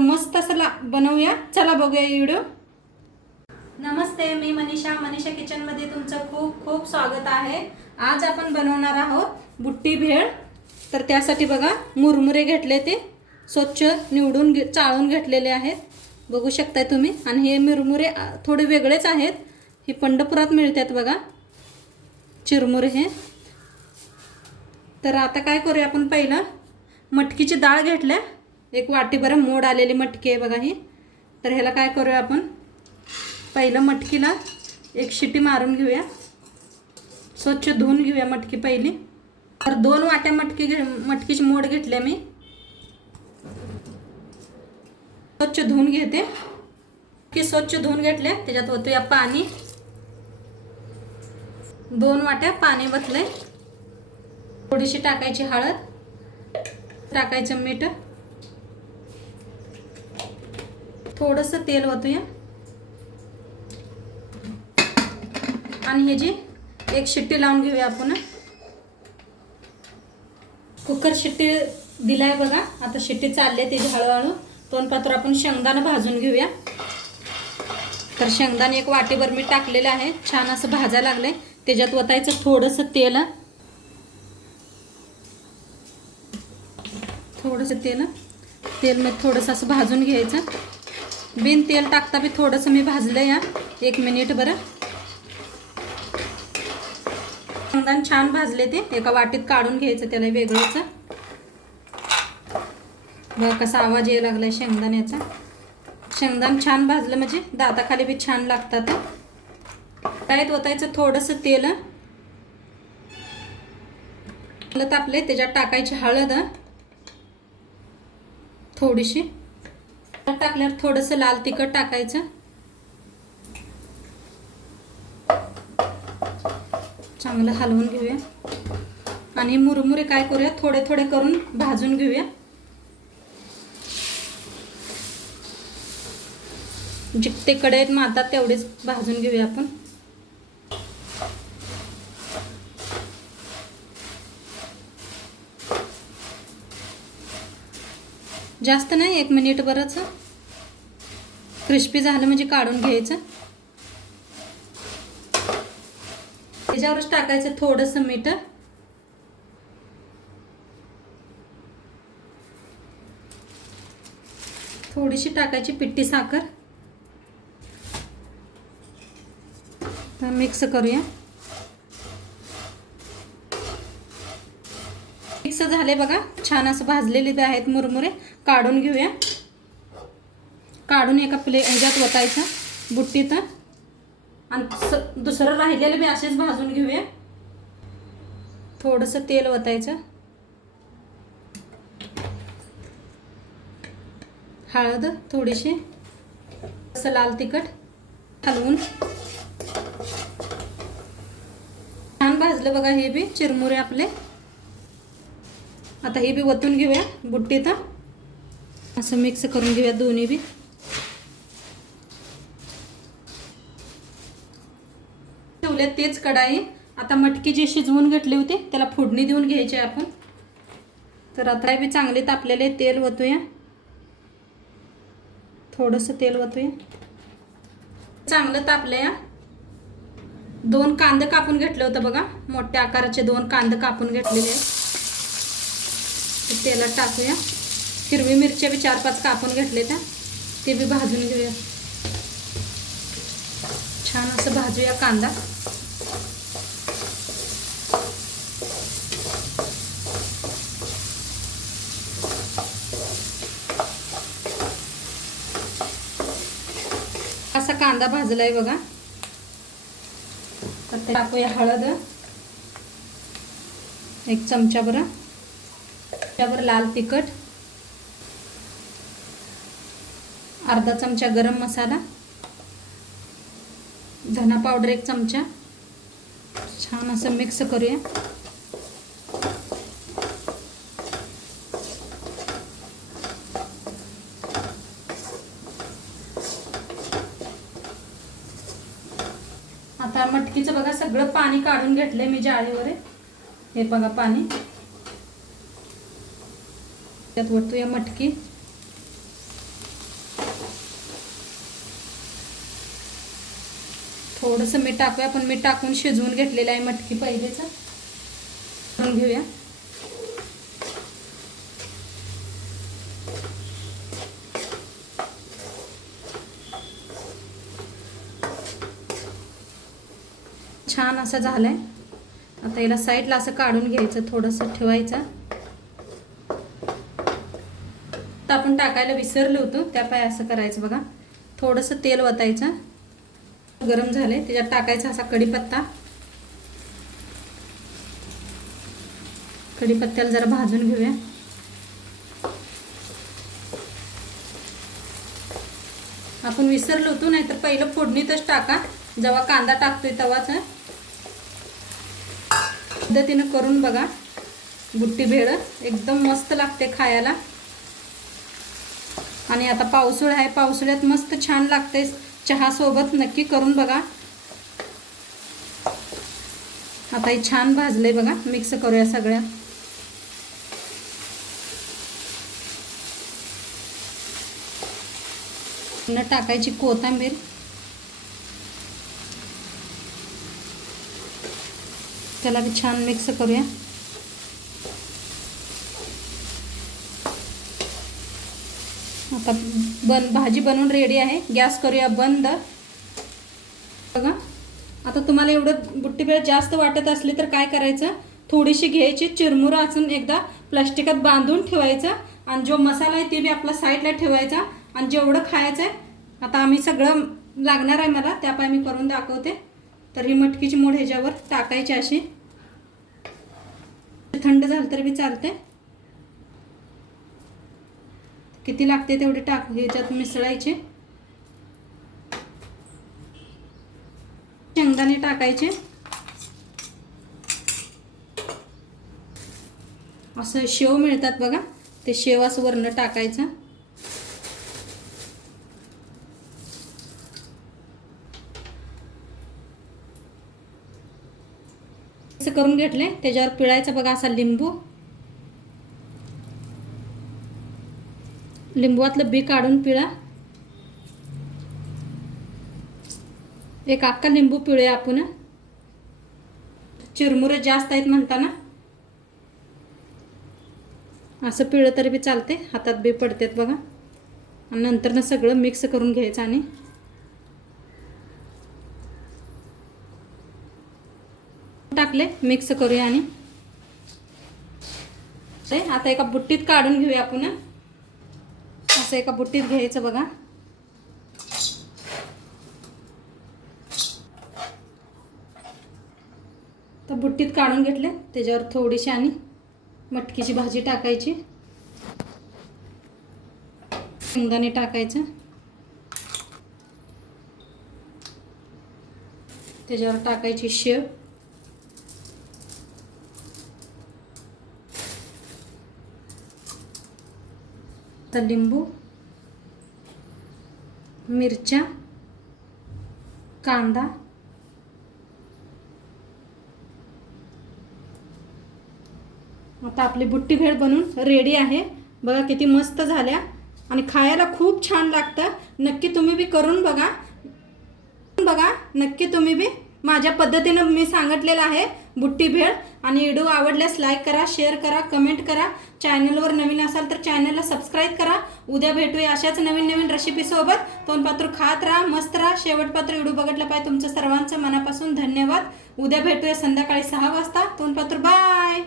मस्त असला बनवूया. चला बघूया व्हिडिओ नमस्ते मी मनीषा. मनीषा किचनमध्ये तुमचं खूप खूप स्वागत आहे. आज आपण बनवणार आहोत बुट्टी भेळ. तर त्यासाठी बघा मुरमुरे घेतले ते. स्वच्छ निवडून घे चाळून घेतलेले आहेत. बघू शकताय तुम्ही. आणि हे मुरमुरे थोडे वेगळेच आहेत. हे पंढरपुरात मिळतात बघा. चिरमुरे हे. तर आता काय करूया आपण पहिलं? मटकीची डाळ घेतल्या. एक वाटी बरं मोड आलेली मटकी आहे बघा ही. तर ह्याला काय करूया आपण? पहिलं मटकीला एक शिटी मारून घेऊया. स्वच्छ धुवून घेऊया मटकी पहिली. तर दोन वाट्या मटकी घे मटकीची मोड घेतल्या मी. स्वच्छ धुवून घेते. की स्वच्छ धुवून घेतले त्याच्यात ओतूया पाणी. दोन वाट्या पाणी बसलंय थोडीशी टाकायची हळद. टाकायचं मीठ. थोडंसं तेल ओतूया. आणि हे जी एक शिट्टी लावून घेऊया आपण. कुकर शिट्टी दिलाय बघा. आता शिट्टी चालली आहे त्याची हळूहळू. दोन पात्र आपण शेंगदाणा भाजून घेऊया. तर शेंगदाणे एक वाटीभर मी टाकलेलं आहे छान असं भाजायला लागलंय. त्याच्यात ओतायचं थोडंसं तेल. थोडंसं तेल. तेल मग थोडंसं असं भाजून घ्यायचं. बिन तेल टाकता बी थोडंसं मी भाजलं या एक मिनिट बरं. शेंगदाण छान भाजले ते. एका वाटीत काढून घ्यायचं त्याला वेगळंच. बरं कसा आवाज यायला लागलाय शेंगदाण्याचा. शेंगदाण छान भाजलं म्हणजे दाताखाली बी छान लागतात काय ओतायचं? थोडंसं तेल तापले त्याच्यात टाकायची हळद थोडीशी. टाकल्यावर थोडंसं लाल तिखट टाकायचं. चांगलं हलवून घेऊया. आणि मुरमुरे काय करूया? थोडे थोडे करून भाजून घेऊया. जिकते आहेत मातात तेवढेच भाजून घेऊया आपण. जास्त नाही एक मिनिट बरंच क्रिस्पी झालं म्हणजे काढून घ्यायचं. त्याच्यावरच टाकायचं थोडंसं मीठ. थोडीशी टाकायची पिट्टी साखर. तर मिक्स करूया. मिक्स झाले बघा छान असं भाजलेले आहेत मुरमुरे काढून घेऊया. काढून एका प्ले ह्याच्यात ओतायचं बुट्टीत. आणि स दुसरं राहिलेलं बी असेच भाजून घेऊया. थोडंसं तेल ओतायचं. हळद थोडीशी असं लाल तिखट हलवून छान भाजलं बघा हे बी चिरमुरे आपले. आता हे बी ओतून घेऊया बुट्टीत. असं मिक्स करून घेऊया दोन्ही बी. ठेवले तेच कढाई. आता मटकी जी शिजवून घेतली होती त्याला फोडणी देऊन घ्यायची आपण. तर आता बी चांगले तापलेले तेल ओतूया थोडंसं तेल ओतूया चांगलं तापलंया दोन कांदे कापून घेतलं होतं बघा. मोठ्या आकाराचे दोन कांदे कापून घेतलेले तेलात टाकूया. हिरवी मिरच्या बी चार पाच कापून घेतले त्या ते बी भाजून घेऊया. छान असं भाजूया कांदा. असा कांदा भाजलाय बघा. तर ते टाकूया हळद. एक चमचा बरं. त्यावर लाल तिखट. अर्धा चमचा गरम मसाला. धना पावडर एक चमचा. छान असं मिक्स करूया. आता मटकीचं बघा सगळं पाणी काढून घेतलं मी जाळीवर हे बघा पाणी. त्यात वरतो या मटकी. थोडंसं मीठ टाकूया पण मी टाकून शिजवून घेतलेलं आहे मटकी पहिलेच. घेऊया. छान असं झालंय. आता याला साईडला असं काढून घ्यायचं थोडंसं ठेवायचं. तर आपण टाकायला विसरलो होतो त्या पाय असं करायचं बघा. थोडंसं तेल वतायचं. गरम झाले त्याच्यात टाकायचा असा कढीपत्ता. कढीपत्त्याला जरा भाजून घेऊया. आपण विसरलो होतो नाहीतर पहिलं फोडणीतच टाका. जेव्हा कांदा टाकतोय तेव्हाच. पद्धतीनं करून बघा. बुट्टी भेळ एकदम मस्त लागते खायला. आणि आता पावसाळा आहे पावसाळ्यात मस्त छान लागते. चहा सोबत नक्की करून बघा. आता हे छान भाजले बघा. मिक्स करूया सगळ्या. न टाकायची कोथंबीर. त्याला बी छान मिक्स करूया. आता बन भाजी बनवून रेडी आहे. गॅस करूया बंद. बघा आता तुम्हाला एवढं बुट्टीबेळ जास्त वाटत असली तर काय करायचं? थोडीशी घ्यायची चिरमुरं असून एकदा प्लास्टिकात बांधून ठेवायचं आणि जो मसाला आहे ते बी आपला साईडला ठेवायचा आणि जेवढं खायचं आहे आता आम्ही सगळं लागणार आहे मला त्यापाय मी करून दाखवते. तर ही मटकीची मोड ह्याच्यावर टाकायची अशी. थंड झालं तर बी चालते किती लागते तेवढे टाक ह्याच्यात मिसळायचे. शेंगदाणे टाकायचे. असं शेव मिळतात बघा ते शेव असं वरनं टाकायचं. असं करून घेतले त्याच्यावर पिळायचं बघा असा लिंबू. लिंबूतलं बी काढून पिळा. एक अख्खा लिंबू पिळूया आपण. चिरमुरे जास्त आहेत म्हणताना. असं पिळं तरी बी चालते हातात बी पडतात बघा. आणि नंतरनं सगळं मिक्स करून घ्यायचं आणि टाकले मिक्स करूया आणि. ते आता एका बुट्टीत काढून घेऊया आपण असं एका बुट्टीत घ्यायचं बघा. तर बुट्टीत काढून घेतले त्याच्यावर थोडीशी आणि मटकीची भाजी टाकायची. शेंगदाणे टाकायचं. त्याच्यावर टाकायची शेव. तर लिंबू मिरच्या कांदा आता आपली बुट्टी भेळ बनून रेडी आहे. बघा किती मस्त झाल्या. आणि खायला खूप छान लागतं. नक्की तुम्ही बी करून बघा. बघा नक्की तुम्ही बी माझ्या पद्धतीनं मी सांगितलेलं आहे. बुट्टी भेळ. आणि व्हिडिओ आवडल्यास लाईक करा शेअर करा कमेंट करा. चॅनलवर नवीन असाल तर चॅनलला सबस्क्राईब करा. उद्या भेटूया अशाच नवीन नवीन रेसिपीसोबत तोंडपात्र खात राहा मस्त राहा. शेवटपात्र व्हिडिओ बघितलं पाहिजे तुमचं सर्वांचं मनापासून धन्यवाद. उद्या भेटूया संध्याकाळी सहा वाजता. तोंडपात्र बाय